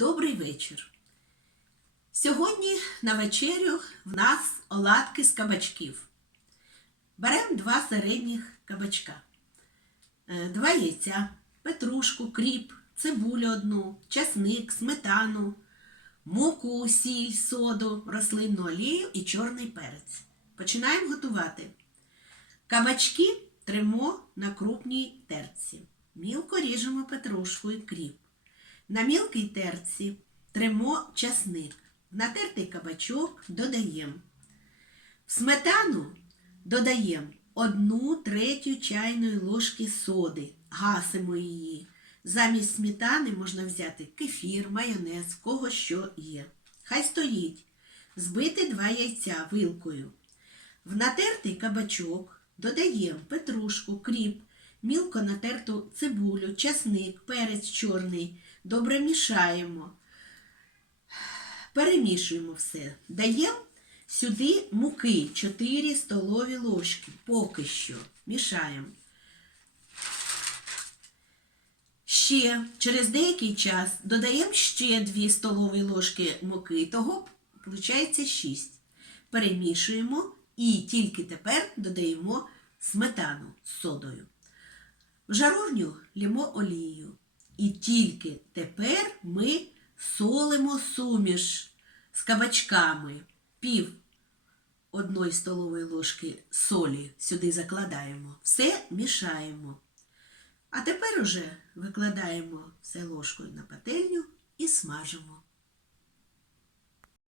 Добрий вечір. Сьогодні на вечерю в нас оладки з кабачків. Беремо два середніх кабачка, е, два яйця, петрушку, кріп, цибулю одну, часник, сметану, муку, сіль, соду, рослинну олію і чорний перець. Починаємо готувати. Кабачки тримо на крупній терці. Мілко ріжемо петрушку і кріп. На мілкій терці тримо часник. Натертий кабачок додаємо. В сметану додаємо одну третю чайної ложки соди. Гасимо її. Замість сметани можна взяти кефір, майонез, кого що є. Хай стоїть. Збити два яйця вилкою. В натертий кабачок додаємо петрушку, кріп, мілко натерту цибулю, часник, перець чорний. Добре мішаємо. Перемішуємо все. Даємо сюди муки 4 столові ложки. Поки що. Мішаємо. Ще через деякий час додаємо ще 2 столові ложки муки. Того виходить 6. Перемішуємо і тільки тепер додаємо сметану з содою. В жаровню лємо олію. І тільки тепер ми солимо суміш з кабачками. Пів одної столової ложки солі сюди закладаємо. Все мішаємо. А тепер уже викладаємо все ложкою на пательню і смажимо.